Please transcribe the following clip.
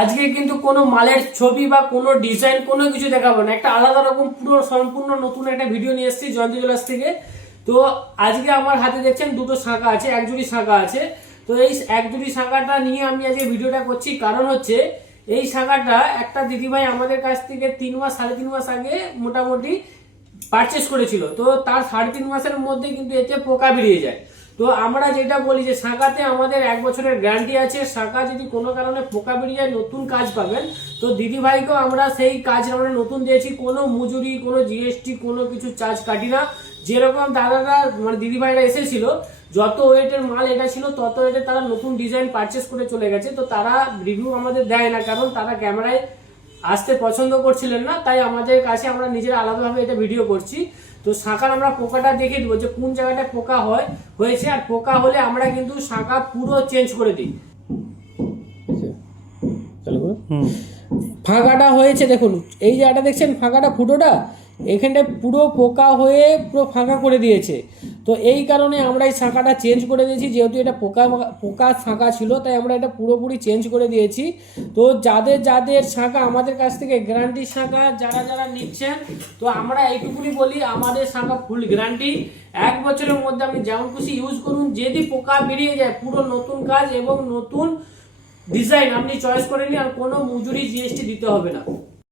আজকে কিন্তু কোনো মালের ছবি বা কোনো ডিজাইন কোনো কিছু দেখাবো না, একটা আলাদা রকম পুরো সম্পূর্ণ নতুন একটা ভিডিও নিয়ে এসেছি জয়ন্তী জুয়েলার্স থেকে। তো আজকে আমার হাতে দেখছেন দুটো শাঁখা আছে, এক জুড়ি শাঁখা আছে। তো এই এক জুড়ি শাঁখাটা নিয়ে আমি আজকে ভিডিওটা করছি, কারণ হচ্ছে এই শাঁখাটা একটা দিদিভাই আমাদের কাছ থেকে 3 মাস 3.5 মাস আগে মোটামুটি পারচেস করেছিল। তো তার 3.5 মাসের মধ্যে কিন্তু এতে পোকা বেরিয়ে যায়। তো আমরা যেটা বলি যে শাঁখাতে আমাদের 1 বছরের গ্যারান্টি আছে, শাঁখা যদি কোনো কারণে পোকা বেরিয়ে যায় নতুন কাজ পাবেন। তো দিদিভাইকেও আমরা সেই কাজ আমরা নতুন দিয়েছি, কোনো মজুরি কোনো জিএসটি কোনো কিছু চার্জ কাটি না। যেরকম দাদারা মানে দিদিভাইরা এসেছিল, যত ওয়েটের মাল এটা ছিল তত ওয়েটের তারা নতুন ডিজাইন পারচেস করে চলে গেছে। তো তারা রিভিউ আমাদের দেয় না, কারণ তারা ক্যামেরায় আসতে পছন্দ করছিলেন না, তাই আমাদের কাছে আমরা নিজেরা আলাদাভাবে এটা ভিডিও করছি। তো শাঁখার আমরা পোকাটা দেখে দেবো যে কোন জায়গাটায় পোকা হয়েছে, আর পোকা হলে আমরা কিন্তু শাঁখা পুরো চেঞ্জ করে দিই। ফাঁকাটা হয়েছে দেখুন, এই জায়গাটা দেখছেন ফাঁকাটা ফুটোটা, এখানটায় পুরো পোকা হয়ে পুরো ফাঁকা করে দিয়েছে। তো এই কারণে আমরা এই শাঁখাটা চেঞ্জ করে দিয়েছি, যেহেতু এটা পোকা শাঁখা ছিল তাই আমরা এটা পুরোপুরি চেঞ্জ করে দিয়েছি। তো যাদের শাঁখা আমাদের কাছ থেকে গ্যারান্টি শাঁখা যারা নিচ্ছেন, তো আমরা এইটুকুনি বলি আমাদের শাঁখা ফুল গ্যারান্টি। 1 বছরের মধ্যে আপনি যেমন খুশি ইউজ করুন, যদি পোকা বেরিয়ে যায় পুরো নতুন কাজ এবং নতুন ডিজাইন আপনি চয়েস করে নিন, আর কোনো মজুরি জিএসটি দিতে হবে না।